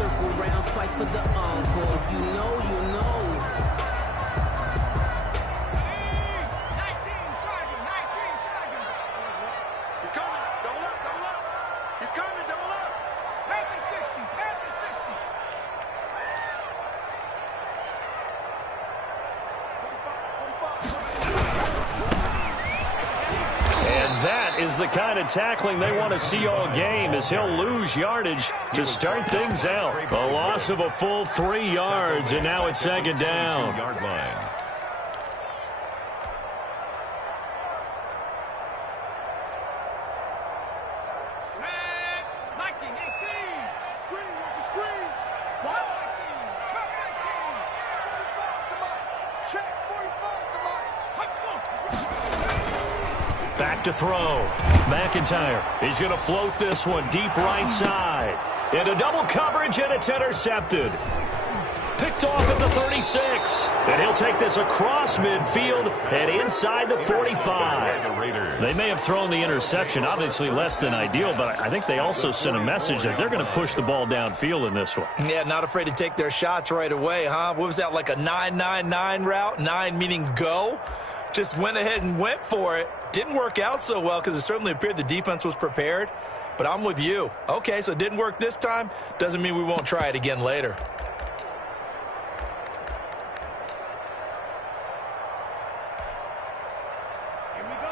circle round twice for the encore. If you know, you know. 19 charging. He's coming. Double up. He's coming. Double up. Panther 60. And that is the kind of tackling they want to see all game, as he'll lose yardage to start things out. A loss of a full 3 yards, and now it's second down. Yard line. Liking 18. Screen. What's the screen? 19. Turn 19. 45. Come on. Check. 45. Come on. Back to throw. McIntyre. He's going to float this one deep right side. Into double coverage, and it's intercepted. Picked off at the 36. And he'll take this across midfield and inside the 45. They may have thrown the interception, obviously less than ideal, but I think they also sent a message that they're going to push the ball downfield in this one. Yeah, not afraid to take their shots right away, huh? What was that, like a 9-9-9 route? 9 meaning go? Just went ahead and went for it. Didn't work out so well because it certainly appeared the defense was prepared. But I'm with you. Okay, so it didn't work this time. Doesn't mean we won't try it again later. Here we go.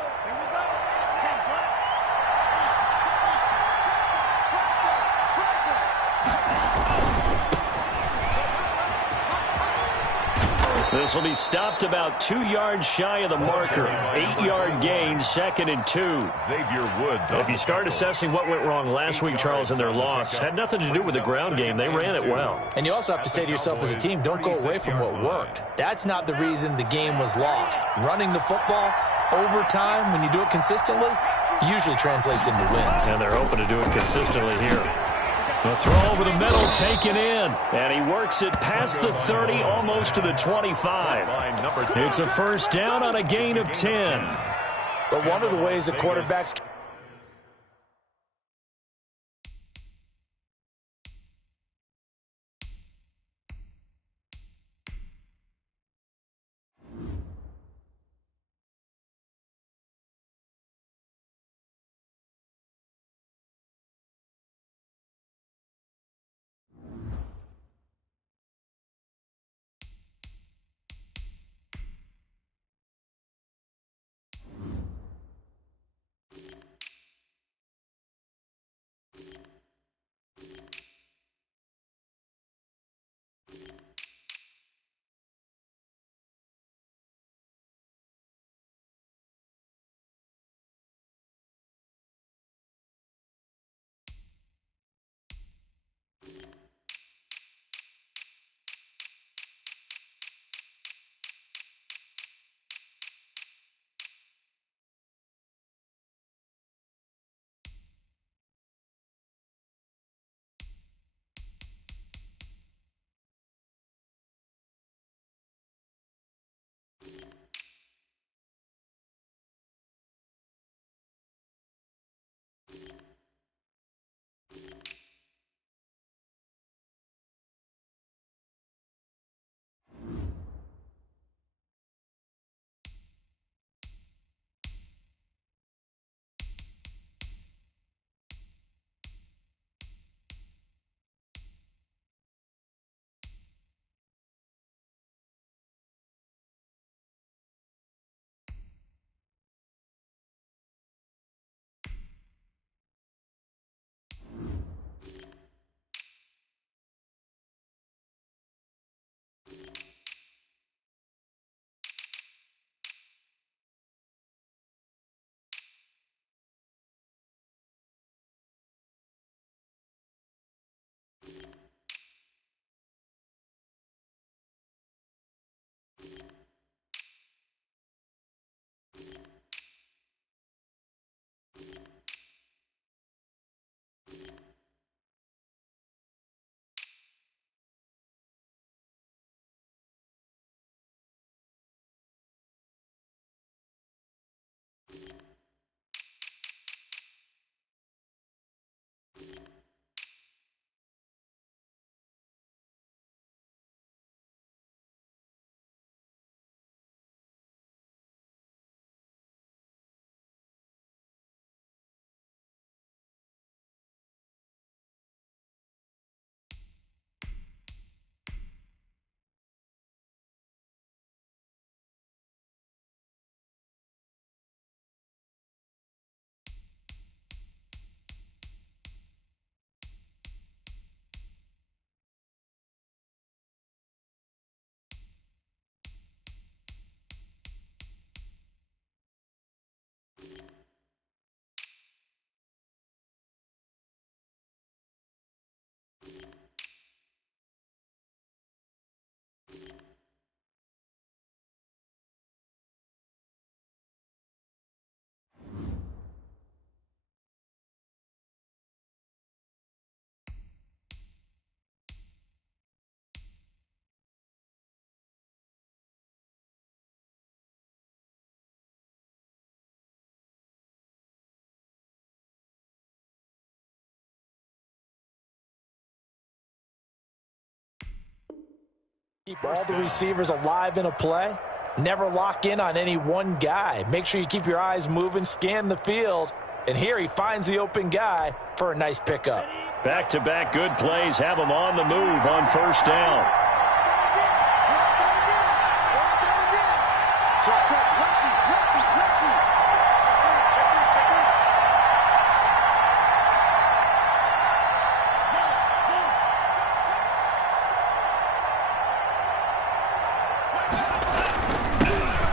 This will be stopped about 2 yards shy of the marker. 8-yard gain, 2nd and 2. Xavier Woods. If you start assessing what went wrong last week, Charles, in their loss, had nothing to do with the ground game. They ran it well. And you also have to say to yourself as a team, don't go away from what worked. That's not the reason the game was lost. Running the football over time, when you do it consistently, usually translates into wins. And they're hoping to do it consistently here. The throw over the middle taken in. And he works it past the 30, almost to the 25. It's a first down on a gain of 10. But one of the ways that quarterbacks Keep all the receivers alive in a play. Never lock in on any one guy. Make sure you keep your eyes moving, scan the field. And here he finds the open guy for a nice pickup. Back-to-back good plays have him on the move on first down.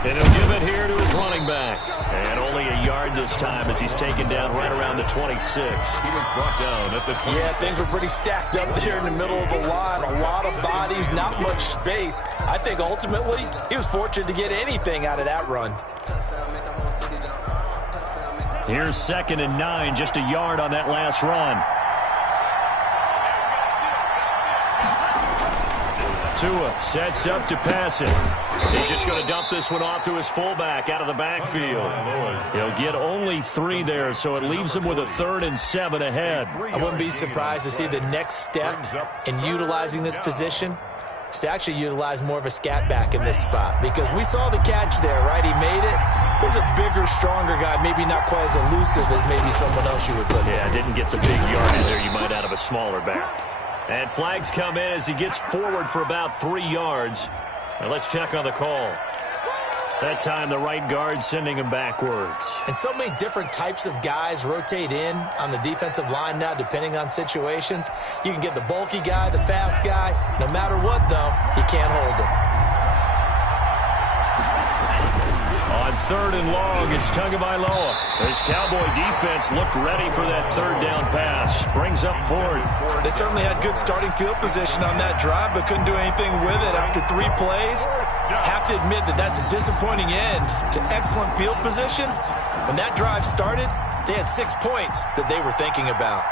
And he'll give it here to his running back. And only a yard this time as he's taken down right around the 26. He was brought down at the 20. Yeah, things were pretty stacked up there in the middle of the line. A lot of bodies, not much space. I think ultimately he was fortunate to get anything out of that run. Here's 2nd and 9, just a yard on that last run. Tua sets up to pass it. He's just going to dump this one off to his fullback out of the backfield. He'll get only 3 there, so it leaves him with a 3rd and 7 ahead. I wouldn't be surprised to see the next step in utilizing this position is to actually utilize more of a scat back in this spot, because we saw the catch there, right? He made it. There's a bigger, stronger guy, maybe not quite as elusive as maybe someone else you would put there. Yeah, didn't get the big yardage there you might out of a smaller back. And flags come in as he gets forward for about 3 yards. Now let's check on the call. That time the right guard sending him backwards. And so many different types of guys rotate in on the defensive line now depending on situations. You can get the bulky guy, the fast guy. No matter what, though, you can't hold him. On 3rd and long, it's Tagovailoa. This Cowboy defense looked ready for that 3rd down pass. Brings up 4th. They certainly had good starting field position on that drive, but couldn't do anything with it after 3 plays. Have to admit that that's a disappointing end to excellent field position. When that drive started, they had 6 points that they were thinking about.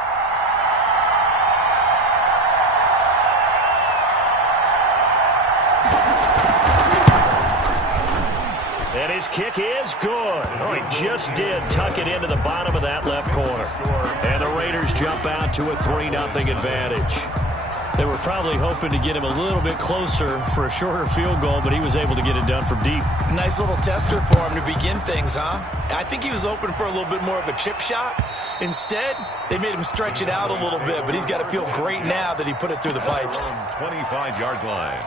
And his kick is good. Oh, he just did tuck it into the bottom of that left corner. And the Raiders jump out to a 3-0 advantage. They were probably hoping to get him a little bit closer for a shorter field goal, but he was able to get it done from deep. Nice little tester for him to begin things, huh? I think he was open for a little bit more of a chip shot. Instead, they made him stretch it out a little bit, but he's got to feel great now that he put it through the pipes. 25-yard line.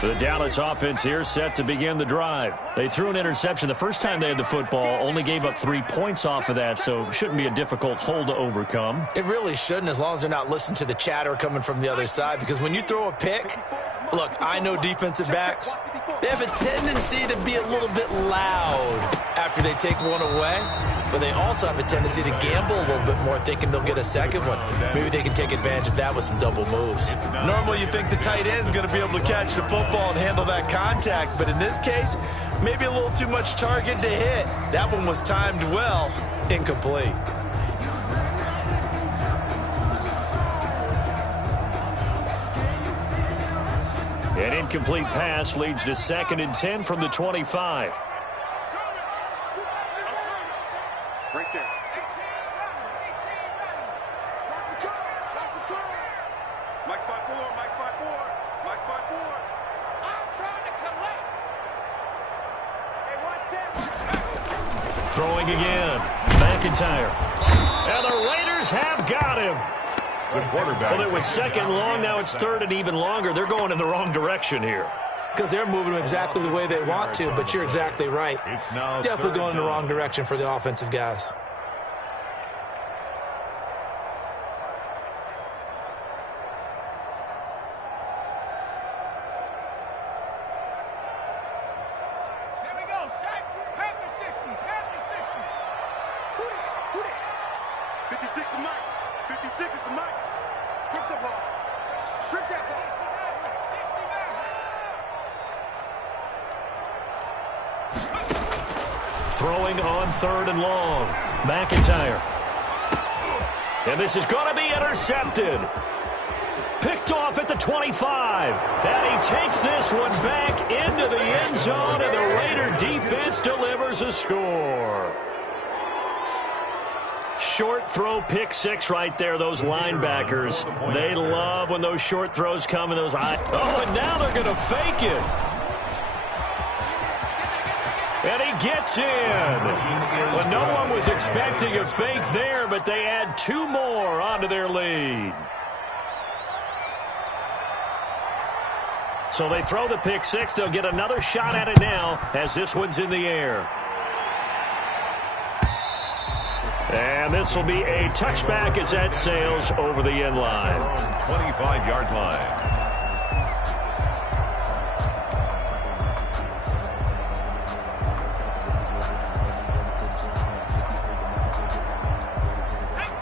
The Dallas offense here set to begin the drive. They threw an interception the first time they had the football, only gave up 3 points off of that, so shouldn't be a difficult hole to overcome. It really shouldn't, as long as they're not listening to the chatter coming from the other side, because when you throw a pick, look, I know defensive backs, they have a tendency to be a little bit loud after they take one away, but they also have a tendency to gamble a little bit more, thinking they'll get a second one. Maybe they can take advantage of that with some double moves. Normally you think the tight end's going to be able to catch the football and handle that contact, but in this case, maybe a little too much target to hit. That one was timed well, incomplete. An incomplete pass leads to 2nd and 10 from the 25. Right there. Mike spot 4, Mike spot 4, Mike spot 4. I'm trying to collect. Hey, watch that. Throwing again. McIntyre. And the Raiders have got him. The quarterback. Well, it was 2nd long. Now it's 3rd and even longer. They're going in the wrong direction here. Because they're moving them exactly the way they want to, but you're exactly right. It's now Definitely going in the wrong direction for the offensive guys. Here we go, Shaq. Panther 60, Panther 60. Who that? 56 is Mike. 56 is the Mike. Strip the ball. Strip that ball. 69. throwing on 3rd and long. McIntyre. And this is going to be intercepted. Picked off at the 25. And he takes this one back into the end zone, and the Raider defense delivers a score. Short throw, pick six right there. Those linebackers, they love when those short throws come in those eyes. Oh, and now they're going to fake it. And he gets in. Well, no one was expecting a fake there, but they add 2 more onto their lead. So they throw the pick six. They'll get another shot at it now as this one's in the air. And this will be a touchback as that sails over the end line. 25-yard line.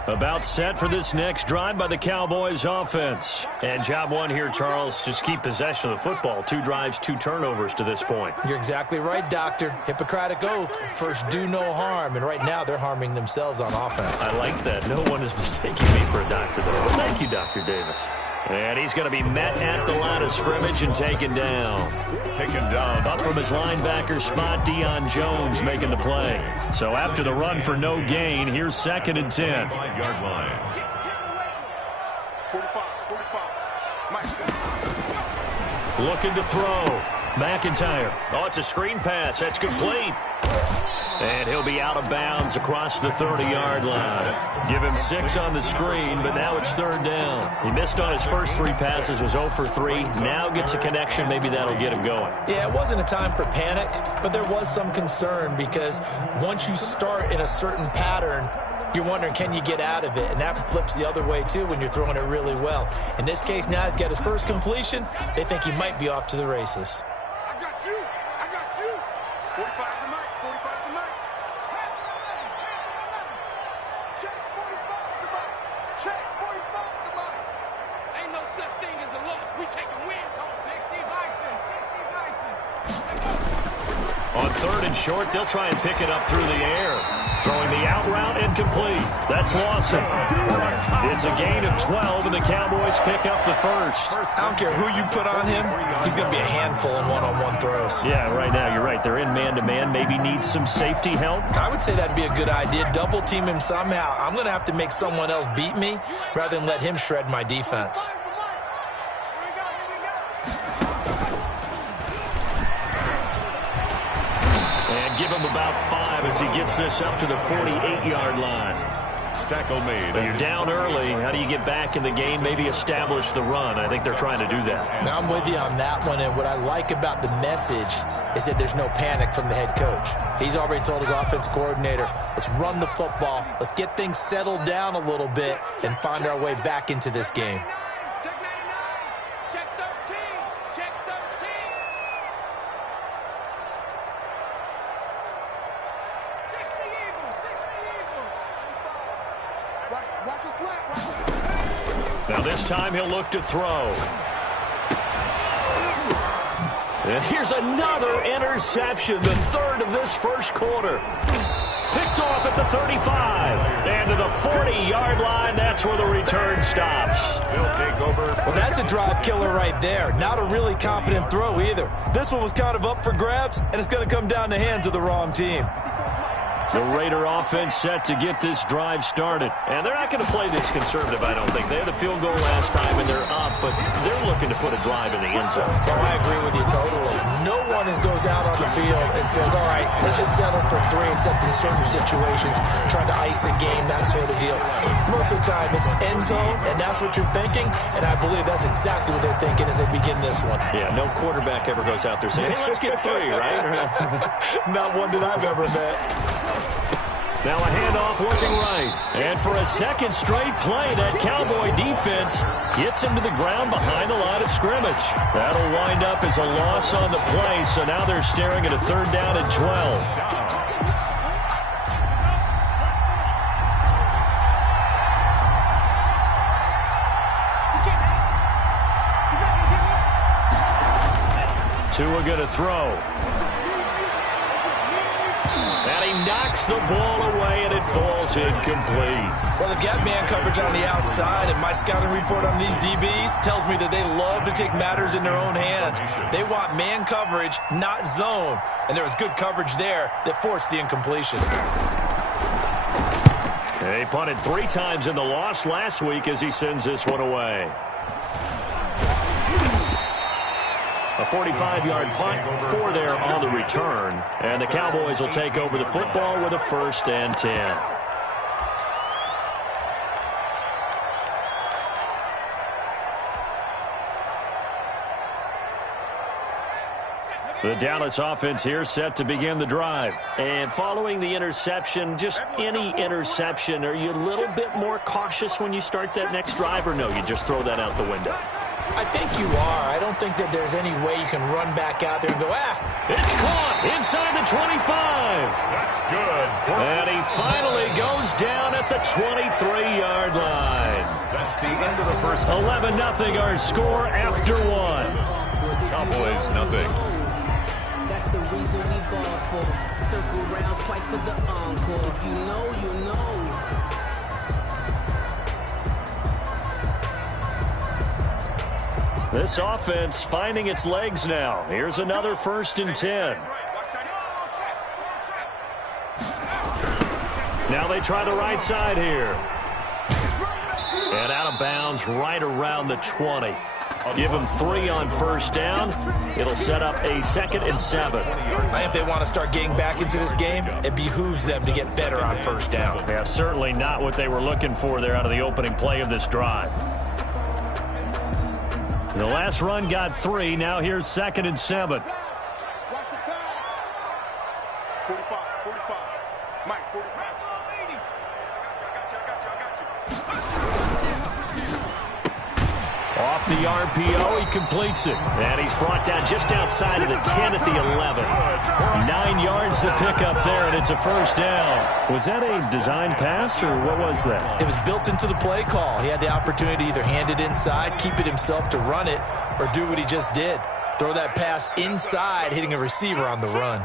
About set for this next drive by the Cowboys offense. And job one here, Charles, just keep possession of the football. 2 drives, 2 turnovers to this point. You're exactly right, Doctor. Hippocratic oath. First, do no harm. And right now, they're harming themselves on offense. I like that. No one is mistaking me for a doctor, though. But thank you, Dr. Davis. And he's going to be met at the line of scrimmage and taken down. Up from his linebacker spot, Deion Jones making the play. So after the run for no gain, here's 2nd and 10. 5-yard line. 45. Looking to throw. McIntyre. Oh, it's a screen pass. That's complete. And he'll be out of bounds across the 30-yard line. Give him 6 on the screen, but now it's 3rd down. He missed on his first 3 passes, was 0 for 3. Now gets a connection. Maybe that'll get him going. Yeah, it wasn't a time for panic, but there was some concern because once you start in a certain pattern, you're wondering, can you get out of it? And that flips the other way, too, when you're throwing it really well. In this case, now he's got his first completion. They think he might be off to the races. I got you. 45 to Mike. 45 to Mike. Check 45 to Mike. Check 45 to Mike. Ain't no such thing as a loss. We taking wins on 60 Bison. On 3rd and short, they'll try and pick it up through the air. Throwing the out route incomplete. That's Lawson. It's a gain of 12, and the Cowboys pick up the first. I don't care who you put on him. He's going to be a handful in one-on-one throws. Yeah, right now, you're right. They're in man-to-man. Maybe need some safety help. I would say that'd be a good idea. Double team him somehow. I'm going to have to make someone else beat me rather than let him shred my defense. Give him about 5 as he gets this up to the 48-yard line. Tackle made. But you're down early. How do you get back in the game? Maybe establish the run. I think they're trying to do that. Now, I'm with you on that one, and what I like about the message is that there's no panic from the head coach. He's already told his offensive coordinator, let's run the football, let's get things settled down a little bit, and find our way back into this game. Check 99. Check 13. Check 13. Watch a slap. Now this time he'll look to throw. And here's another interception, the 3rd of this first quarter. Picked off at the 35. And to the 40-yard line, that's where the return stops. He'll take over. Well, that's a drive killer right there. Not a really confident throw either. This one was kind of up for grabs, and it's going to come down the hands of the wrong team. The Raider offense set to get this drive started. And they're not going to play this conservative, I don't think. They had a field goal last time, and they're up, but they're looking to put a drive in the end zone. Oh, I agree with you totally. No one goes out on the field and says, all right, let's just settle for 3, except in certain situations, trying to ice a game, that sort of deal. Most of the time, it's end zone, and that's what you're thinking, and I believe that's exactly what they're thinking as they begin this one. Yeah, no quarterback ever goes out there saying, hey, let's get 3, right? Not one that I've ever met. Now a handoff looking right. And for a second straight play, that Cowboy defense gets him to the ground behind the line of scrimmage. That'll wind up as a loss on the play, so now they're staring at a 3rd down and 12. Tua going to throw. And he knocks the ball away, and it falls incomplete. Well, they've got man coverage on the outside, and my scouting report on these DBs tells me that they love to take matters in their own hands. They want man coverage, not zone. And there was good coverage there that forced the incompletion. He punted 3 times in the loss last week as he sends this one away. A 45-yard punt for there on the return. And the Cowboys will take over the football with a 1st and 10. The Dallas offense here set to begin the drive. And following the interception, just any interception, are you a little bit more cautious when you start that next drive, or no, you just throw that out the window? I think you are. I don't think that there's any way you can run back out there and go, It's caught inside the 25. That's good. And he finally goes down at the 23-yard line. That's the end of the first. 11-0 our score after 1. Cowboys nothing. That's the reason we ball for. Circle round twice for the encore. If you know, you know. This offense finding its legs now. Here's another 1st and 10. Now they try the right side here. And out of bounds right around the 20. Give them 3 on 1st down. It'll set up a 2nd and 7. If they want to start getting back into this game, it behooves them to get better on 1st down. Yeah, certainly not what they were looking for there out of the opening play of this drive. The last run got 3. Now here's 2nd and 7. Watch the pass. 45. Mike, 45. Off the RPO, he completes it. And he's brought down just outside of the 10 at the 11. 9 yards to pick up there, and it's a 1st down. Was that a design pass, or what was that? It was built into the play call. He had the opportunity to either hand it inside, keep it himself to run it, or do what he just did. Throw that pass inside, hitting a receiver on the run.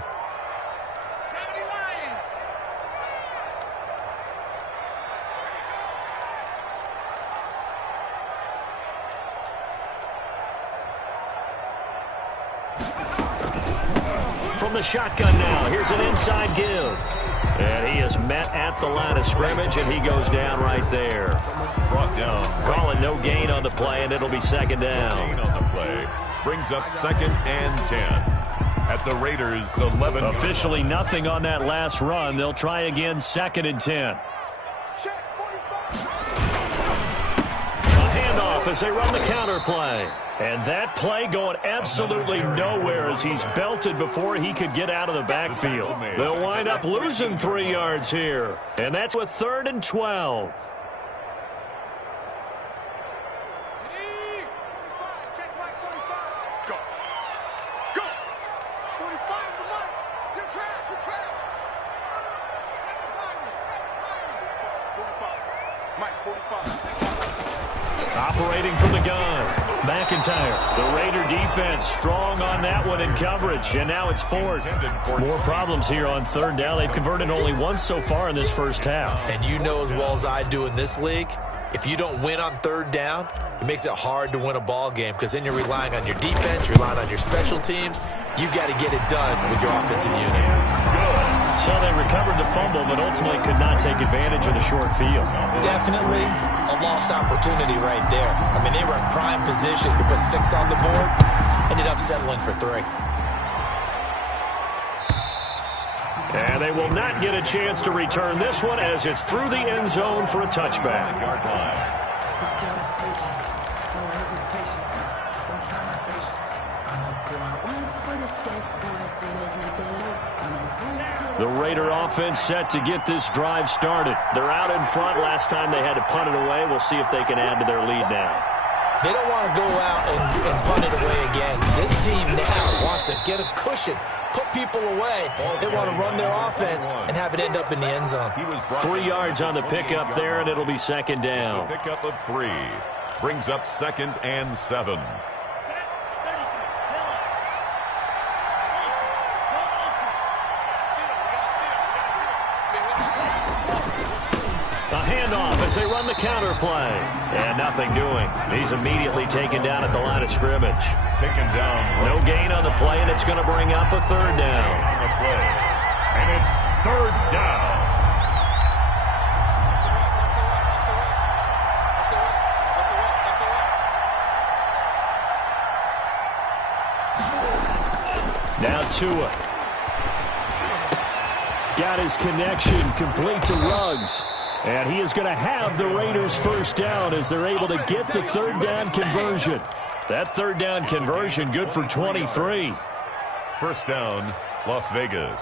From the shotgun now, here's an inside give. And he is met at the line of scrimmage, and he goes down right there. Brought down. Calling no gain on the play, and it'll be 2nd down. Gain on the play. Brings up 2nd and 10. At the Raiders' 11. Officially nothing on that last run. They'll try again, 2nd and 10. A handoff as they run the counter play. And that play going absolutely nowhere as he's belted before he could get out of the backfield. They'll wind up losing 3 yards here. And that's with 3rd and 12. Go. 45 is the mark. You're trapped. 45. Mike, 45. Operating from the gun. McIntyre, the Raider defense, strong on that one in coverage, and now it's 4th. More problems here on 3rd down. They've converted only once so far in this first half. And you know as well as I do in this league, if you don't win on 3rd down, it makes it hard to win a ball game because then you're relying on your defense, you're relying on your special teams. You've got to get it done with your offensive unit. So they recovered the fumble, but ultimately could not take advantage of the short field. Definitely a lost opportunity right there. I mean, they were in prime position to put 6 on the board, ended up settling for 3. And they will not get a chance to return this one as it's through the end zone for a touchback. Yard line. The Raider offense set to get this drive started. They're out in front. Last time they had to punt it away. We'll see if they can add to their lead now. They don't want to go out and punt it away again. This team now wants to get a cushion, put people away. They want to run their offense and have it end up in the end zone. 3 yards on the pickup there, and it'll be 2nd down. Pickup of 3. Brings up 2nd and 7. handoff as they run the counter play. And nothing doing. He's immediately taken down at the line of scrimmage. Taken down. No gain on the play, and it's going to bring up a third down. On the play. And it's third down. Now Tua. Got his connection complete to Ruggs. And he is going to have the Raiders first down as they're able to get the third down conversion. That third down conversion good for 23. First down, Las Vegas.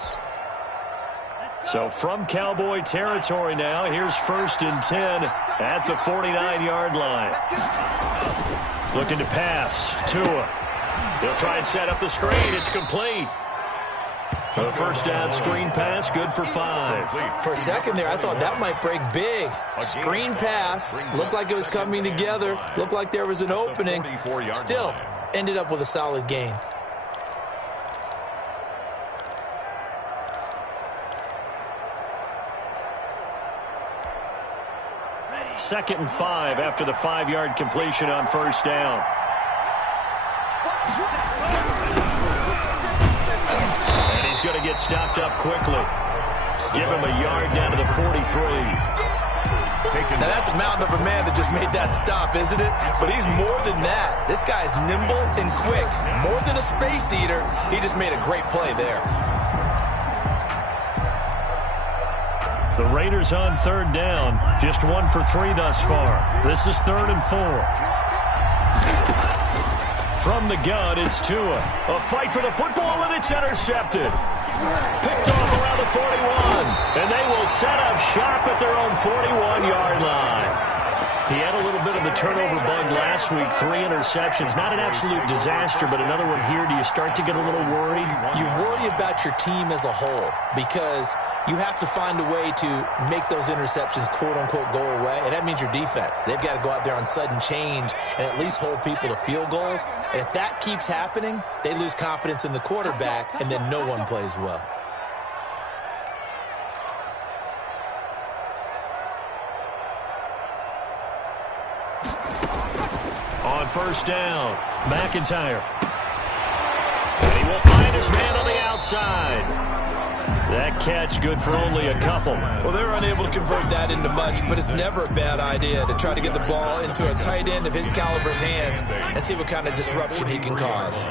So from Cowboy territory now, here's 1st and 10 at the 49-yard line. Looking to pass. Tua. He'll try and set up the screen. It's complete. So the first down screen pass, good for 5. For a second there, I thought that might break big. Screen pass, looked like it was coming together, looked like there was an opening. Still, ended up with a solid gain. Second and 5 after the 5-yard completion on first down. And he's going to get stopped up quickly. Give him a yard down to the 43. Now that's a mountain of a man that just made that stop, isn't it? But he's more than that. This guy's nimble and quick. More than a space eater, he just made a great play there. The Raiders on third down. Just 1 for 3 thus far. This is 3rd and 4. From the gun, it's Tua. A fight for the football, and it's intercepted. Picked off around the 41. And they will set up shop at their own 41-yard line. He had a little bit of the turnover bug last week. 3 interceptions. Not an absolute disaster, but another one here. Do you start to get a little worried? You worry about your team as a whole because you have to find a way to make those interceptions, quote-unquote, go away. And that means your defense. They've got to go out there on sudden change and at least hold people to field goals. And if that keeps happening, they lose confidence in the quarterback, and then no one plays well. On first down, McIntyre. And he will find his man on the outside. That catch good for only a couple. Well, they're unable to convert that into much, but it's never a bad idea to try to get the ball into a tight end of his caliber's hands and see what kind of disruption he can cause.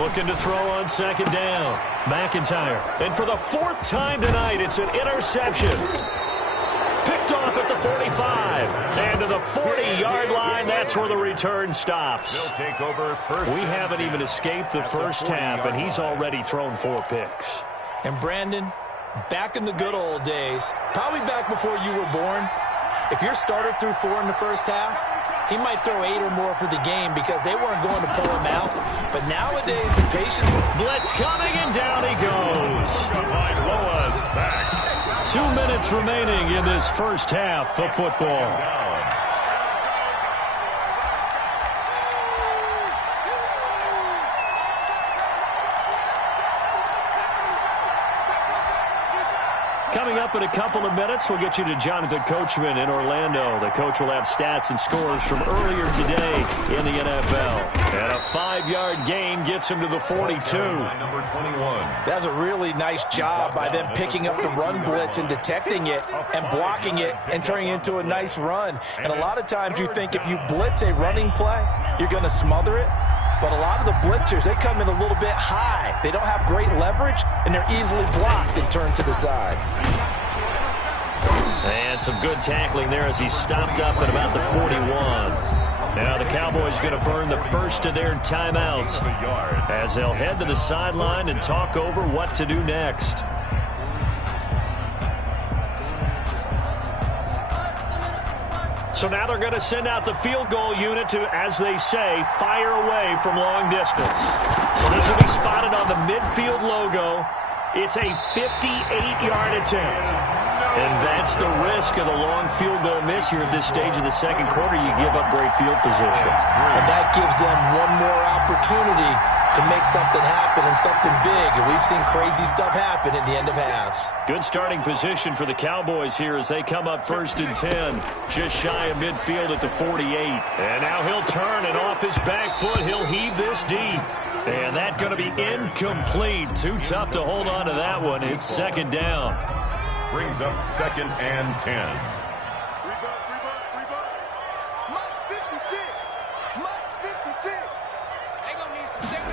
Looking to throw on second down. McIntyre. And for the 4th time tonight, it's an interception. Picked off at the 45. And to the 40-yard line, that's where the return stops. They'll take over first. We haven't even escaped the first half, and he's already thrown 4 picks. And Brandon, back in the good old days, probably back before you were born, if your starter threw 4 in the first half, he might throw 8 or more for the game because they weren't going to pull him out. But nowadays, the patience... Blitz coming, and down he goes. Sack. 2 minutes remaining in this first half of football. Coming up in a couple of minutes, we'll get you to Jonathan Coachman in Orlando. The coach will have stats and scores from earlier today in the NFL. And a 5-yard gain gets him to the 42. Number 21. That's a really nice job by them picking up the run blitz and detecting it and blocking it and turning it into a nice run. And a lot of times you think if you blitz a running play, you're going to smother it. But a lot of the blitzers, they come in a little bit high. They don't have great leverage, and they're easily blocked and turned to the side. And some good tackling there as he stopped up at about the 41. Now the Cowboys going to burn the first of their timeouts as they'll head to the sideline and talk over what to do next. So now they're going to send out the field goal unit to, as they say, fire away from long distance. So this will be spotted on the midfield logo. It's a 58-yard attempt. And that's the risk of the long field goal miss here at this stage of the second quarter. You give up great field position. And that gives them one more opportunity to make something happen and something big. And we've seen crazy stuff happen at the end of halves. Good starting position for the Cowboys here as they come up 1st and 10. Just shy of midfield at the 48. And now he'll turn, and off his back foot, he'll heave this deep. And that's going to be incomplete. Too tough to hold on to that one. It's 2nd down. Brings up 2nd and 10. Rebutt. Mike 56. Mike 56. They gonna need some shit.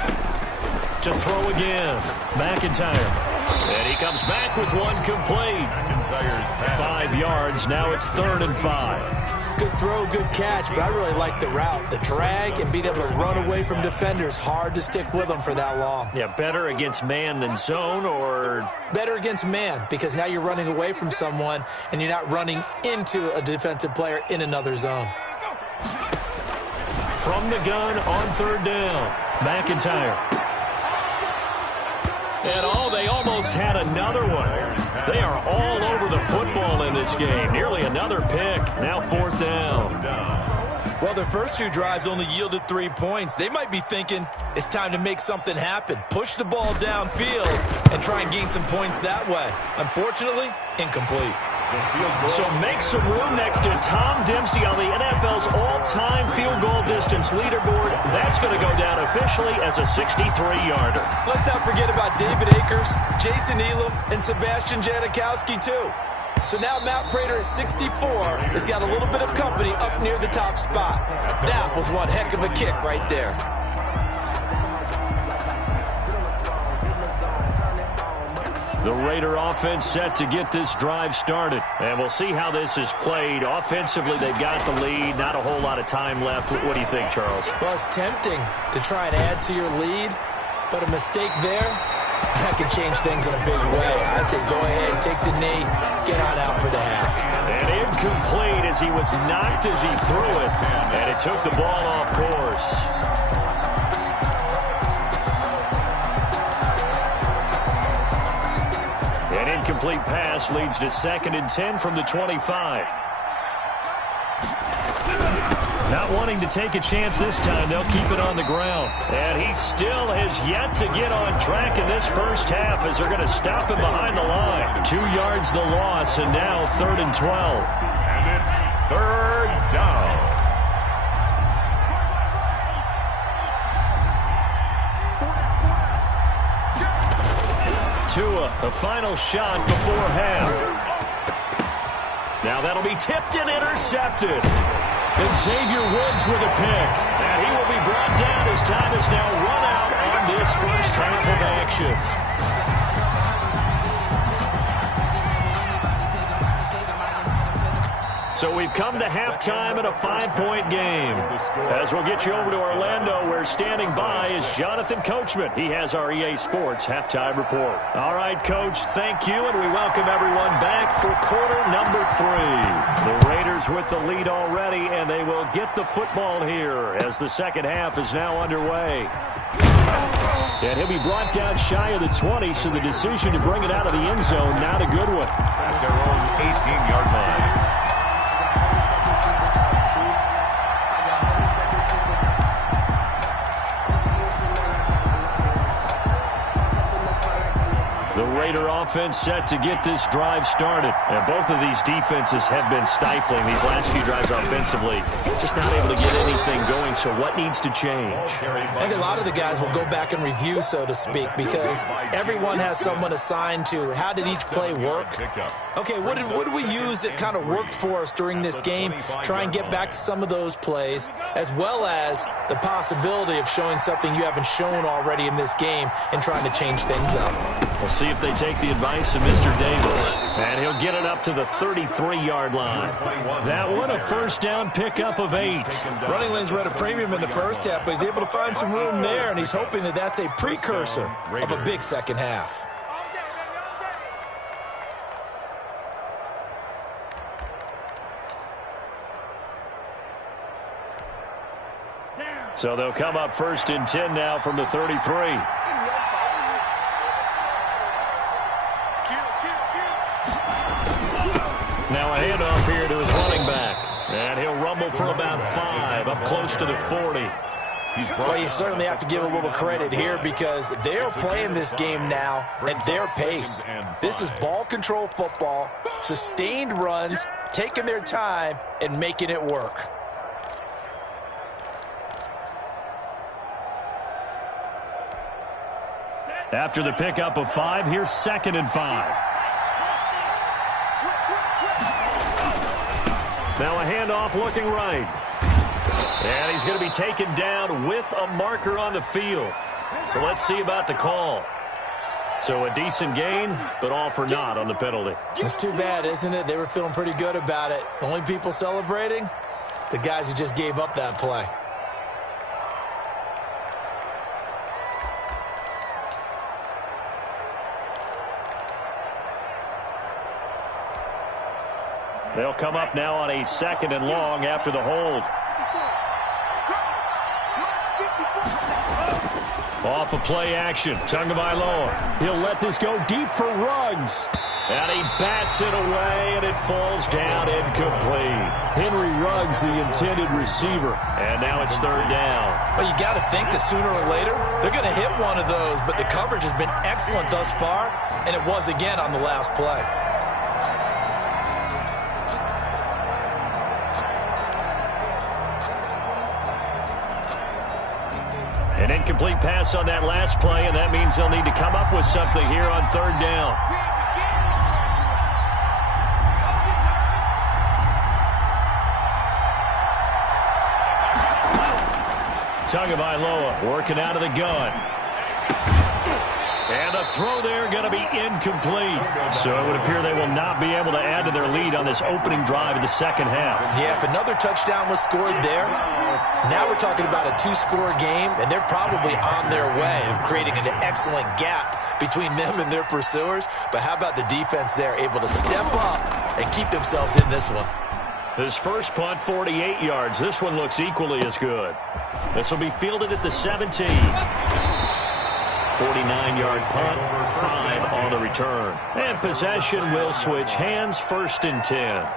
To throw again. McIntyre. And he comes back with one complete. McIntyre's pass. 5 yards. Now it's 3rd and 5. Good throw, good catch, but I really like the route. The drag and being able to run away from defenders. Hard to stick with them for that long. Yeah, better against man than zone, or Better against man, because now you're running away from someone and you're not running into a defensive player in another zone. from the gun on 3rd down. McIntyre. And they almost had another one. They are all over the football in this game. Nearly another pick. Now 4th down. Well, their first 2 drives only yielded 3 points. They might be thinking it's time to make something happen. Push the ball downfield and try and gain some points that way. Unfortunately, incomplete. So make some room next to Tom Dempsey on the NFL's all-time field goal distance leaderboard. That's going to go down officially as a 63-yarder. Let's not forget about David Akers, Jason Elam, and Sebastian Janikowski, too. So now Matt Prater at 64 has got a little bit of company up near the top spot. That was one heck of a kick right there. The Raider offense set to get this drive started. And we'll see how this is played. Offensively, they've got the lead. Not a whole lot of time left. What do you think, Charles? Well, it's tempting to try and add to your lead, but a mistake there, that could change things in a big way. I say go ahead, take the knee, get on out for the half. And incomplete as he was knocked as he threw it. And it took the ball off course. An incomplete pass leads to 2nd and 10 from the 25. Not wanting to take a chance this time, they'll keep it on the ground. And he still has yet to get on track in this first half as they're going to stop him behind the line. 2 yards the loss, and now 3rd and 12. And it's 3rd down. Tua, a final shot before half. Now that'll be tipped and intercepted. And Xavier Woods with a pick. And he will be brought down as time is now run out on this first half of action. So we've come to halftime in a 5-point game. As we'll get you over to Orlando, where standing by is Jonathan Coachman. He has our EA Sports halftime report. All right, Coach, thank you, and we welcome everyone back for quarter number 3. The Raiders with the lead already, and they will get the football here as the second half is now underway. And he'll be brought down shy of the 20, so the decision to bring it out of the end zone, not a good one. At their own 18-yard line. The Raider offense set to get this drive started. And both of these defenses have been stifling these last few drives offensively. Just not able to get anything going, so what needs to change? I think a lot of the guys will go back and review, so to speak, because everyone has someone assigned to how did each play work. Okay, what did we use that kind of worked for us during this game? Try and get back to some of those plays, as well as the possibility of showing something you haven't shown already in this game and trying to change things up. We'll see if they take the advice of Mr. Davis. And he'll get it up to the 33-yard line. That one, a first down pickup of 8. Running lanes were at a premium in the first half, but he's able to find some room there, and he's hoping that that's a precursor of a big second half. So they'll come up 1st and 10 now from the 33. for about 5, up close to the 40. Well, you certainly have to give a little credit here because they're playing this game now at their pace. This is ball control football, sustained runs, taking their time, and making it work. After the pickup of 5, here's 2nd and 5. Now a handoff looking right. And he's going to be taken down with a marker on the field. So let's see about the call. So a decent gain, but all for naught on the penalty. It's too bad, isn't it? They were feeling pretty good about it. The only people celebrating? The guys who just gave up that play. They'll come up now on a 2nd and long after the hold. Off of play action, Tagovailoa. He'll let this go deep for Ruggs. And he bats it away, and it falls down incomplete. Henry Ruggs, the intended receiver. And now it's 3rd down. Well, you got to think that sooner or later, they're going to hit one of those, but the coverage has been excellent thus far, and it was again on the last play. An incomplete pass on that last play, and that means they'll need to come up with something here on 3rd down. Tagovailoa working out of the gun. And the throw there going to be incomplete. So it would appear they will not be able to add to their lead on this opening drive of the 2nd half. Yeah, if another touchdown was scored there, now we're talking about a 2-score game, and they're probably on their way of creating an excellent gap between them and their pursuers. But how about the defense there, able to step up and keep themselves in this one? His first punt, 48 yards. This one looks equally as good. This will be fielded at the 17. 49-yard punt, 5 on the return. And possession will switch hands, 1st and 10.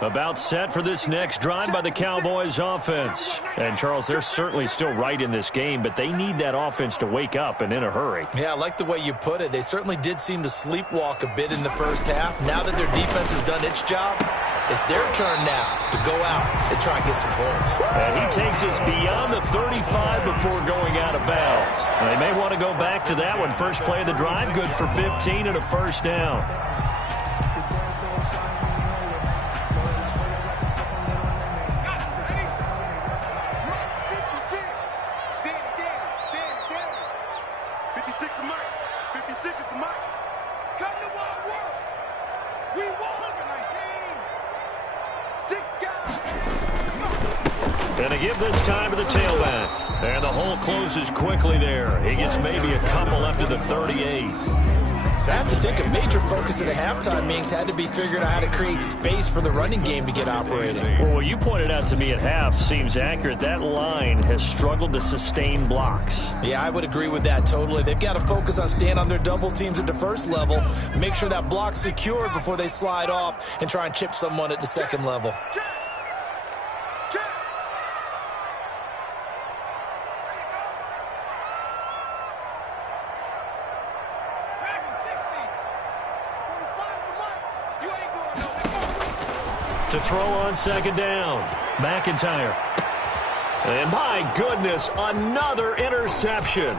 About set for this next drive by the Cowboys offense. And, Charles, they're certainly still right in this game, but they need that offense to wake up and in a hurry. Yeah, I like the way you put it. They certainly did seem to sleepwalk a bit in the first half. Now that their defense has done its job, it's their turn now to go out and try and get some points. And he takes us beyond the 35 before going out of bounds. And they may want to go back to that one. First play of the drive, good for 15 and a 1st down. And they give this time to the tailback. And the hole closes quickly there. He gets maybe a couple up to the 38. I have to think a major focus of the halftime meetings had to be figuring out how to create space for the running game to get operating. Well, what you pointed out to me at half seems accurate. That line has struggled to sustain blocks. Yeah, I would agree with that totally. They've got to focus on staying on their double teams at the first level, make sure that block's secured before they slide off and try and chip someone at the second level. To throw on 2nd down. McIntyre. And my goodness, another interception.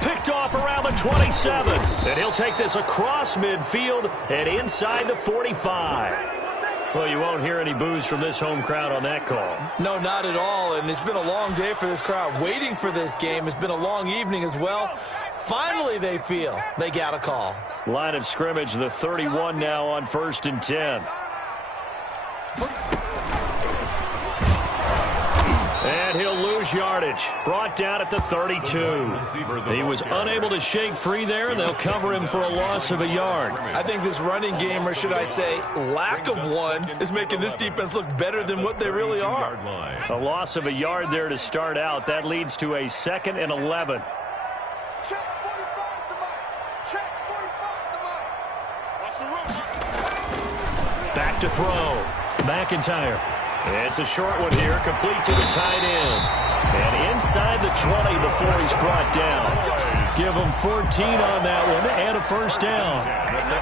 Picked off around the 27. And he'll take this across midfield and inside the 45. Well, you won't hear any boos from this home crowd on that call. No, not at all. And it's been a long day for this crowd waiting for this game. It's been a long evening as well. Finally, they feel they got a call. Line of scrimmage, the 31 now on 1st and 10. And he'll lose lose yardage. Brought down at the 32. He was unable to shake free there, and they'll cover him for a loss of a yard. I think this running game, or should I say lack of one, is making this defense look better than what they really are. A loss of a yard there to start out. That leads to a 2nd and 11. Check 45 to Mike. Check 45 to Mike. Watch the run. Back to throw. McIntyre. It's a short one here, complete to the tight end. And inside the 20 before he's brought down. Give him 14 on that one and a first down.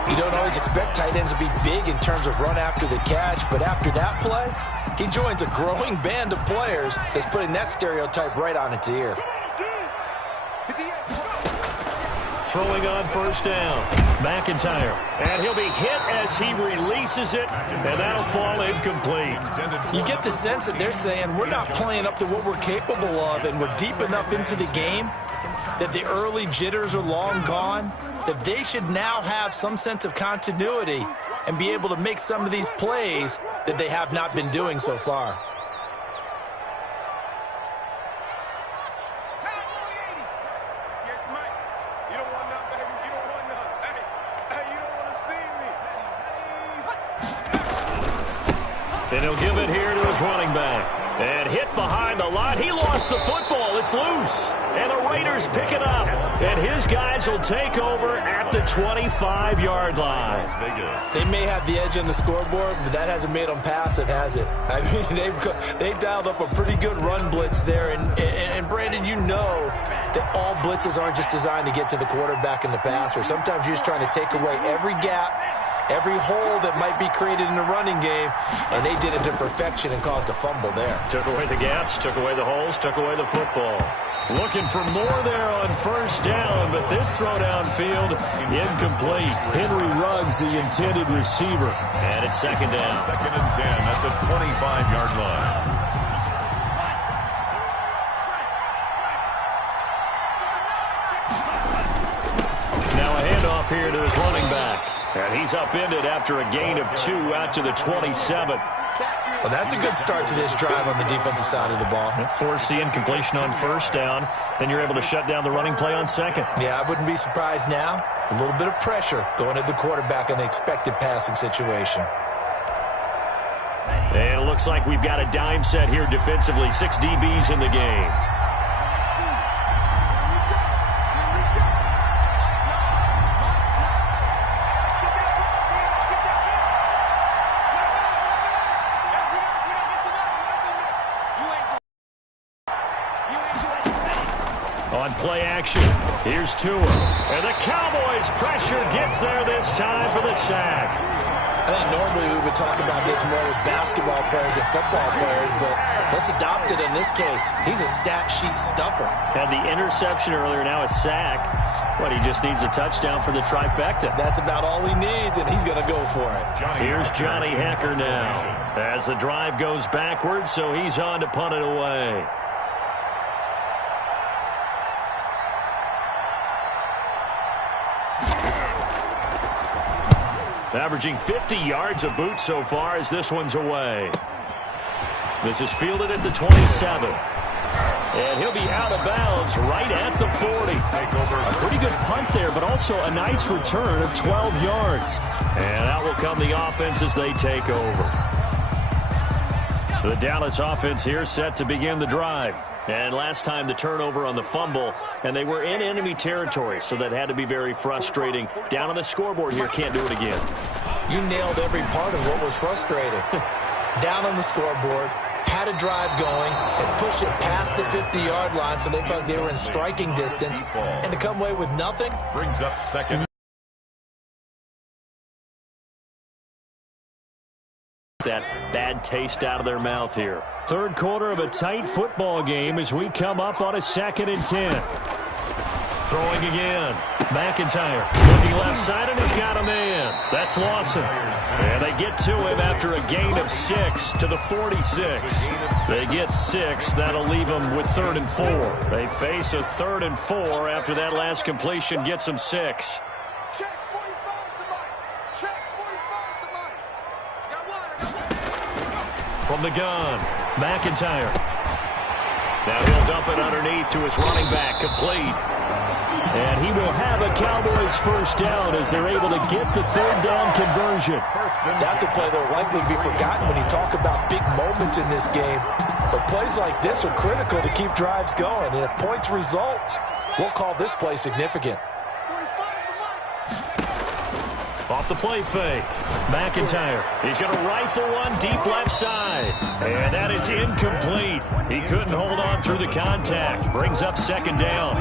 You don't always expect tight ends to be big in terms of run after the catch, but after that play, he joins a growing band of players that's putting that stereotype right on its ear. Throwing on first down. McIntyre. And he'll be hit as he releases it, and that'll fall incomplete. You get the sense that they're saying we're not playing up to what we're capable of, and we're deep enough into the game that the early jitters are long gone, that they should now have some sense of continuity and be able to make some of these plays that they have not been doing so far. And he'll give it here to his running back. And hit behind the line. He lost the football. It's loose. And the Raiders pick it up. And his guys will take over at the 25-yard line. They may have the edge on the scoreboard, but that hasn't made them passive, has it? I mean, they've dialed up a pretty good run blitz there. And Brandon, you know that all blitzes aren't just designed to get to the quarterback in the passer. Sometimes you're just trying to take away every gap, every hole that might be created in the running game, and they did it to perfection and caused a fumble there. Took away the gaps, took away the holes, took away the football. Looking for more there on first down, but this throw downfield incomplete. Henry Ruggs, the intended receiver. And it's 2nd down. 2nd and 10 at the 25-yard line. Now a handoff here to his running back. And he's upended after a gain of 2 out to the 27. Well, that's a good start to this drive on the defensive side of the ball. Force the incompletion on first down. Then you're able to shut down the running play on 2nd. Yeah, I wouldn't be surprised now. A little bit of pressure going at the quarterback in the expected passing situation. And it looks like we've got a dime set here defensively. 6 DBs in the game. On play action, here's Tua. And the Cowboys' pressure gets there this time for the sack. I think normally we would talk about this more with basketball players and football players, but let's adopt it in this case. He's a stat sheet stuffer. Had the interception earlier, now a sack. But he just needs a touchdown for the trifecta. That's about all he needs, and he's going to go for it. Here's Johnny Hecker now. As the drive goes backwards, so he's on to punt it away. Averaging 50 yards a boot so far as this one's away. This is fielded at the 27. And he'll be out of bounds right at the 40. A pretty good punt there, but also a nice return of 12 yards. And out will come the offense as they take over. The Dallas offense here set to begin the drive. And last time the turnover on the fumble, and they were in enemy territory, so that had to be very frustrating. Down on the scoreboard here, can't do it again. You nailed every part of what was frustrating. Down on the scoreboard, had a drive going, and pushed it past the 50-yard line so they felt they were in striking distance, and to come away with nothing. Brings up 2nd. That bad taste out of their mouth here. Third quarter of a tight football game as we come up on a 2nd and 10. Throwing again. McIntyre looking left side, and he's got a man. That's Lawson. And they get to him after a gain of 6 to the 46. They get 6. That'll leave them with 3rd and 4. They face a 3rd and 4 after that last completion gets them 6. Check 45 to Mike. Check 45 to Mike. Got one. From the gun, McIntyre. Now he'll dump it underneath to his running back, complete. And he will have a Cowboys first down as they're able to get the third down conversion. That's a play that will likely be forgotten when you talk about big moments in this game. But plays like this are critical to keep drives going. And if points result, we'll call this play significant. Off the play fake. McIntyre. He's going to rifle one deep left side. And that is incomplete. He couldn't hold on through the contact. Brings up second down.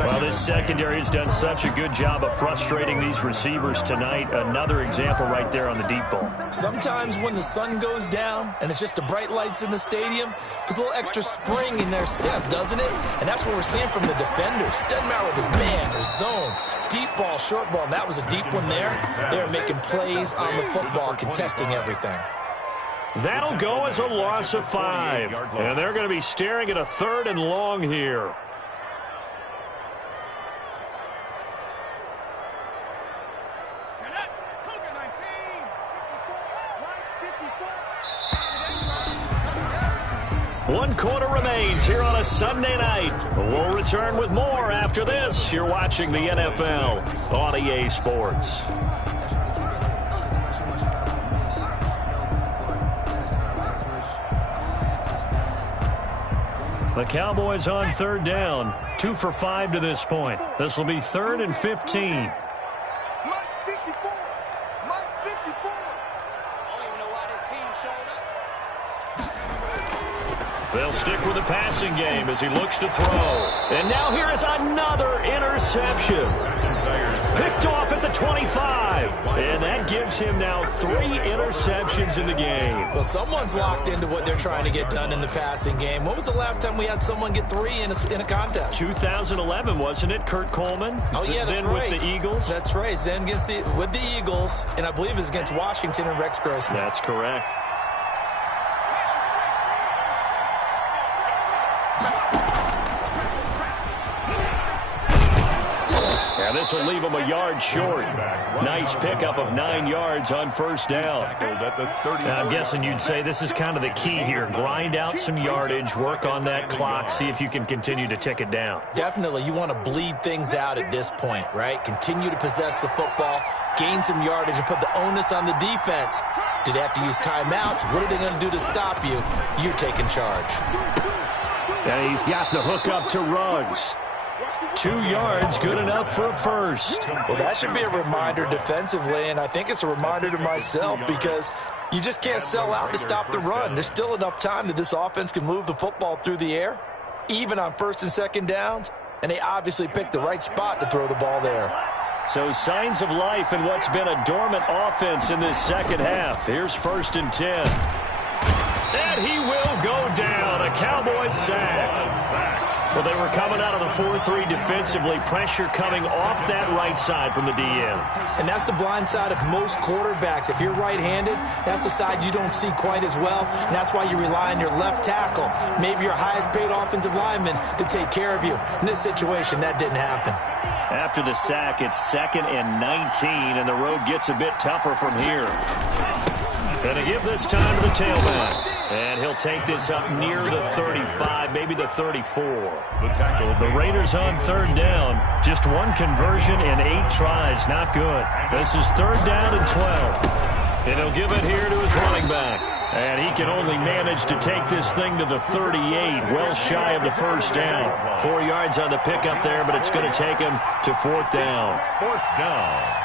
Well, this secondary has done such a good job of frustrating these receivers tonight. Another example right there on the deep ball. Sometimes when the sun goes down and it's just the bright lights in the stadium, there's a little extra spring in their step, doesn't it? And that's what we're seeing from the defenders. Doesn't matter whether it's man or zone. Deep ball, short ball, and that was a deep one there. They're making plays on the football, contesting everything. That'll go as a loss of 5. And they're going to be staring at a 3rd and long here. One quarter remains here on a Sunday night. We'll return with more after this. You're watching the NFL on EA Sports. The Cowboys on third down. 2 for 5 to this point. This will be 3rd and 15. They'll stick with the passing game as he looks to throw. And now here is another interception. Picked off at the 25. And that gives him now 3 interceptions in the game. Well, someone's locked into what they're trying to get done in the passing game. When was the last time we had someone get 3 in a contest? 2011, wasn't it? Kurt Coleman? Oh, yeah, that's right. With the Eagles? That's right. Then with the Eagles, and I believe it's against Washington and Rex Grossman. That's correct. Now this will leave him a yard short. Nice pickup of 9 yards on first down. Now, I'm guessing you'd say this is kind of the key here. Grind out some yardage, work on that clock, see if you can continue to tick it down. Definitely. You want to bleed things out at this point, right? Continue to possess the football, gain some yardage, and put the onus on the defense. Do they have to use timeouts? What are they going to do to stop you? You're taking charge. And he's got the hook up to Ruggs. 2 yards, good enough for a first. Well, that should be a reminder defensively, and I think it's a reminder to myself because you just can't sell out to stop the run. There's still enough time that this offense can move the football through the air, even on first and second downs, and they obviously picked the right spot to throw the ball there. So signs of life in what's been a dormant offense in this second half. Here's 1st and 10. And he will go down. A Cowboys sack. Well, they were coming out of the 4-3 defensively. Pressure coming off that right side from the DM. And that's the blind side of most quarterbacks. If you're right-handed, that's the side you don't see quite as well. And that's why you rely on your left tackle, maybe your highest-paid offensive lineman, to take care of you. In this situation, that didn't happen. After the sack, it's 2nd and 19, and the road gets a bit tougher from here. Going to give this time to the tailback. And he'll take this up near the 35, maybe the 34. The Raiders on third down. Just 1 conversion in 8 tries. Not good. This is 3rd down and 12. And he'll give it here to his running back. And he can only manage to take this thing to the 38, well shy of the first down. 4 yards on the pickup there, but it's going to take him to 4th down. 4th down.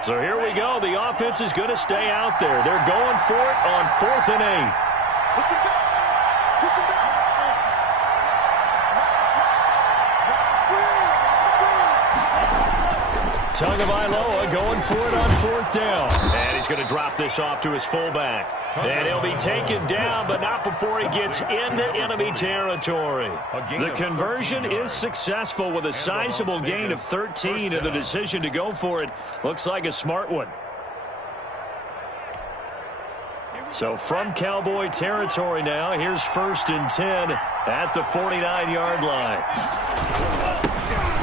So here we go. The offense is going to stay out there. They're going for it on 4th and 8. Push him back. Push him back. Tagovailoa going for it on 4th down. And he's going to drop this off to his fullback. And he'll be taken down, but not before he gets into enemy territory. The conversion is successful with a sizable gain of 13, and the decision to go for it looks like a smart one. So from Cowboy territory now, here's 1st and 10 at the 49-yard line.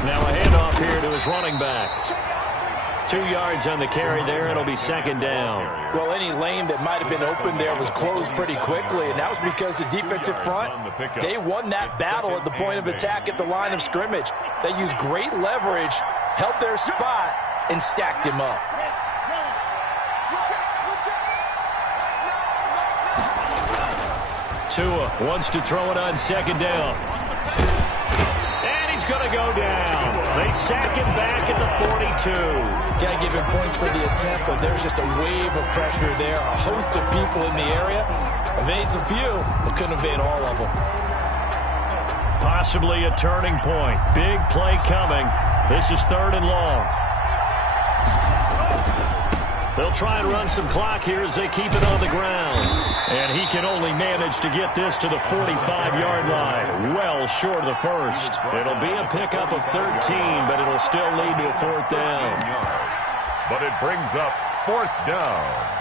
Now a handoff here to his running back. 2 yards on the carry there. It'll be second down. Well, any lane that might have been open there was closed pretty quickly, and that was because the defensive front, they won that battle at the point of attack at the line of scrimmage. They used great leverage, held their spot, and stacked him up. Tua wants to throw it on second down. And he's going to go down. They sack him back at the 42. Got to give him points for the attempt, but there's just a wave of pressure there. A host of people in the area. Evades a few, but couldn't evade all of them. Possibly a turning point. Big play coming. This is 3rd and long. They'll try and run some clock here as they keep it on the ground. And he can only manage to get this to the 45-yard line. Well short of the first. It'll be a pickup of 13, but it'll still lead to a 4th down. But it brings up 4th down.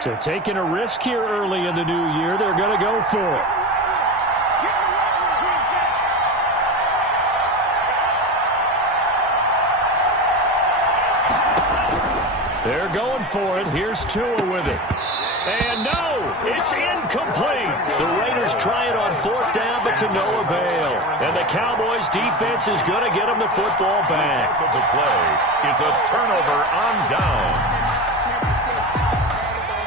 So taking a risk here early in the new year, they're going to go for it. They're going for it. Here's Tua with it. And no, it's incomplete. The Raiders try it on 4th down, but to no avail. And the Cowboys defense is going to get them the football back. The play is a turnover on down.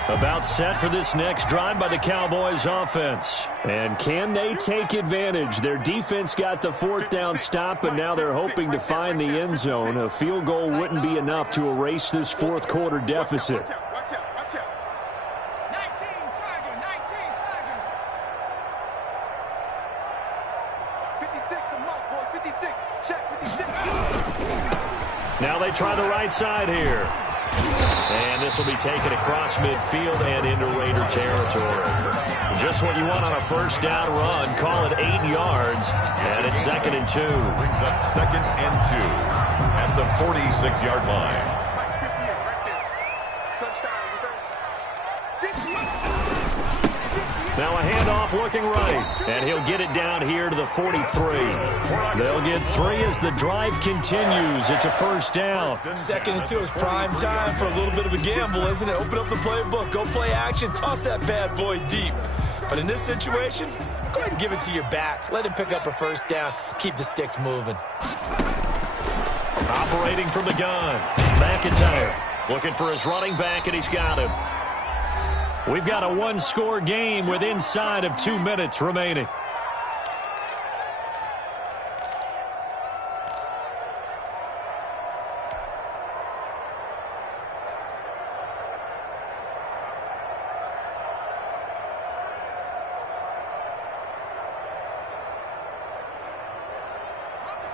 About set for this next drive by the Cowboys offense. And can they take advantage? Their defense got the 4th down stop, but now they're hoping to find the end zone. A field goal wouldn't be enough to erase this 4th quarter deficit. Watch out. 19 Tiger. 56 the mark, boys. 56. Check 56. Now they try the right side here. And this will be taken across midfield and into Raider territory. Just what you want on a 1st down run. Call it 8 yards. And it's 2nd and 2. Brings up 2nd and 2 at the 46-yard line. Now a handoff looking right. And he'll get it down here to the 43. They'll get 3 as the drive continues. It's a 1st down. 2nd and 2 is prime time for a little bit of a gamble, isn't it? Open up the playbook, go play action, toss that bad boy deep. But in this situation, go ahead and give it to your back. Let him pick up a 1st down. Keep the sticks moving. Operating from the gun. McIntyre looking for his running back, and he's got him. We've got a 1-score game with inside of 2 minutes remaining.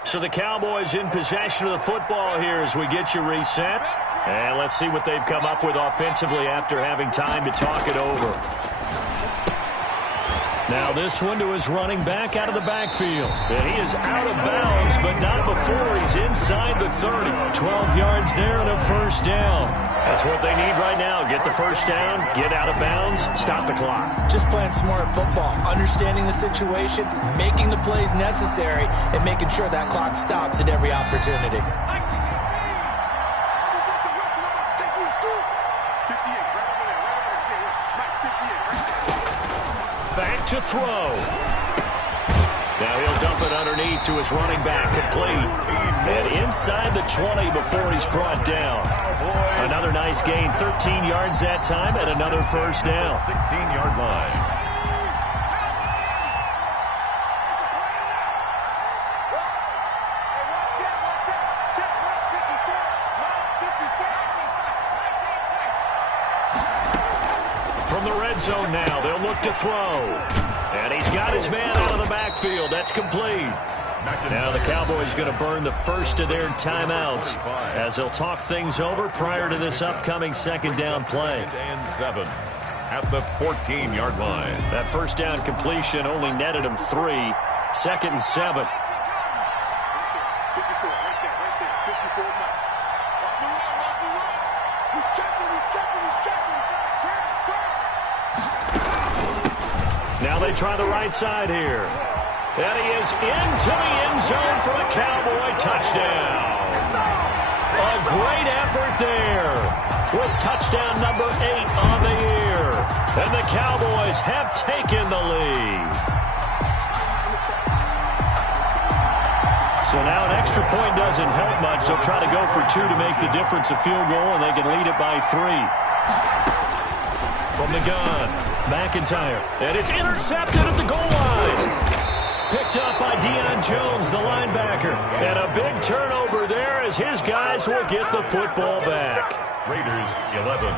So the Cowboys in possession of the football here as we get you reset. And let's see what they've come up with offensively after having time to talk it over. Now this one to his running back out of the backfield. And he is out of bounds, but not before he's inside the 30. 12 yards there and a 1st down. That's what they need right now. Get the 1st down, get out of bounds, stop the clock. Just playing smart football, understanding the situation, making the plays necessary, and making sure that clock stops at every opportunity. Back to throw. Now he'll dump it underneath to his running back, complete. And inside the 20 before he's brought down. Another nice gain, 13 yards that time, and another 1st down. 16-yard line. From the red zone now, they'll look to throw. And he's got his man out of the backfield. That's complete. Now the Cowboys going to burn the first of their timeouts as they'll talk things over prior to this upcoming 2nd down play. 2nd and 7 at the 14-yard line. That 1st down completion only netted him 3. 2nd and 7. 54, right there, 54 Mike. Watch me run. He's checking. Now they try the right side here. And he is into the end zone for a Cowboy touchdown. A great effort there with touchdown number 8 on the year. And the Cowboys have taken the lead. So now an extra point doesn't help much. They'll try to go for 2 to make the difference a field goal, and they can lead it by 3. From the gun, McIntyre. And it's intercepted at the goal line. Picked up by Deion Jones, the linebacker. And a big turnover there as his guys will get the football back. Raiders 11.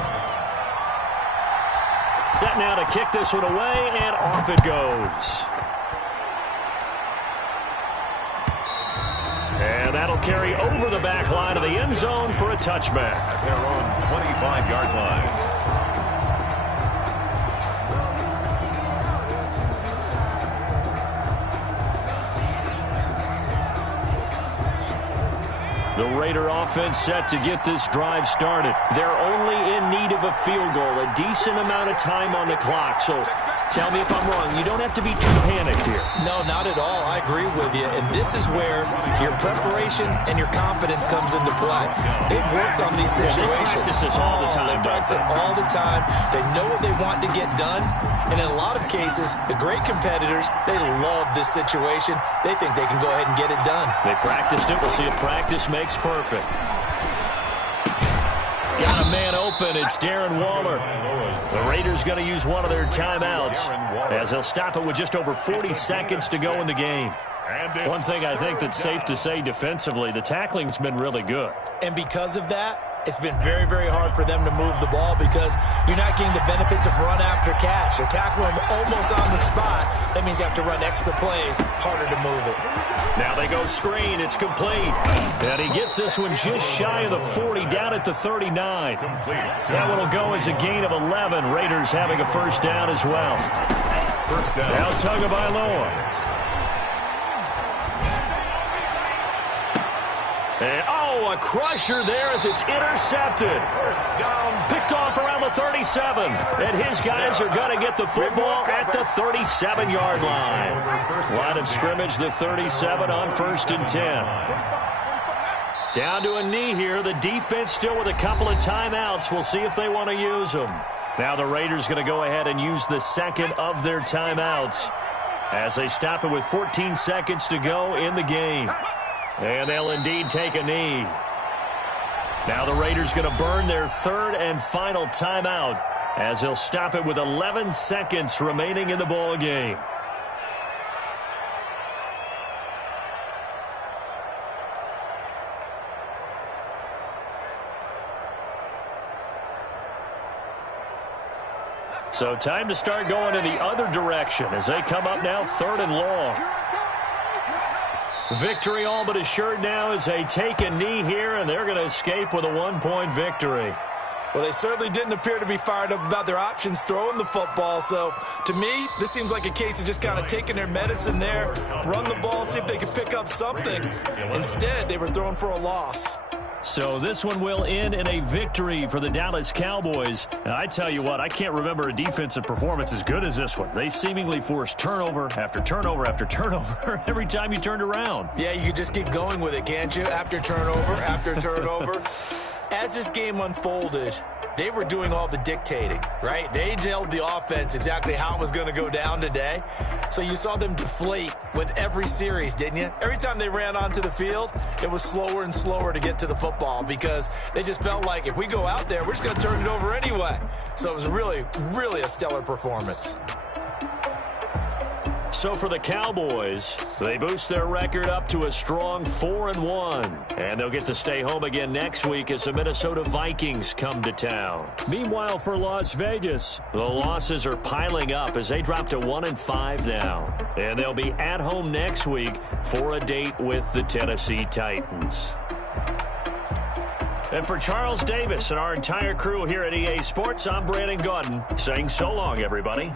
Set now to kick this one away, and off it goes. And that'll carry over the back line of the end zone for a touchback. At their own 25-yard line. The Raider offense set to get this drive started. They're only in need of a field goal, a decent amount of time on the clock. So tell me if I'm wrong. You don't have to be too panicked here. No, not at all. I agree with you. And this is where your preparation and your confidence comes into play. They've worked on these situations. They practice this all the time. They practice it all the time. They know what they want to get done. And in a lot of cases, the great competitors, they love this situation. They think they can go ahead and get it done. They practiced it. We'll see if practice makes perfect. Got a man open. It's Darren Waller. The Raiders going to use one of their timeouts as they'll stop it with just over 40 seconds to go in the game. One thing I think that's safe to say defensively, the tackling's been really good. And because of that, it's been very, very hard for them to move the ball because you're not getting the benefits of run after catch. You're tackling them almost on the spot. That means you have to run extra plays, harder to move it. Now they go screen. It's complete. And he gets this one just shy of the 40, down at the 39. That one will go as a gain of 11. Raiders having a first down as well. First down. Now Tagovailoa. And, a crusher there as it's intercepted. Picked off around the 37. And his guys are going to get the football at the 37-yard line. Line of scrimmage, the 37 on 1st and 10. Down to a knee here. The defense still with a couple of timeouts. We'll see if they want to use them. Now the Raiders going to go ahead and use the second of their timeouts as they stop it with 14 seconds to go in the game. And they'll indeed take a knee. Now the Raiders going to burn their third and final timeout as they'll stop it with 11 seconds remaining in the ball game. So time to start going in the other direction as they come up now 3rd and long. Victory all but assured now as they take a knee here, and they're going to escape with a 1-point victory. Well, they certainly didn't appear to be fired up about their options throwing the football. So, to me, this seems like a case of just kind of taking their medicine there, run the ball, see if they can pick up something. Instead, they were throwing for a loss. So this one will end in a victory for the Dallas Cowboys. And I tell you what, I can't remember a defensive performance as good as this one. They seemingly forced turnover after turnover after turnover every time you turned around. Yeah, you could just keep going with it, can't you? After turnover, after turnover. As this game unfolded, they were doing all the dictating, right? They told the offense exactly how it was going to go down today. So you saw them deflate with every series, didn't you? Every time they ran onto the field, it was slower and slower to get to the football because they just felt like if we go out there, we're just going to turn it over anyway. So it was really, really a stellar performance. So for the Cowboys, they boost their record up to a strong 4-1. And they'll get to stay home again next week as the Minnesota Vikings come to town. Meanwhile, for Las Vegas, the losses are piling up as they drop to 1-5 now. And they'll be at home next week for a date with the Tennessee Titans. And for Charles Davis and our entire crew here at EA Sports, I'm Brandon Gaudin saying so long, everybody.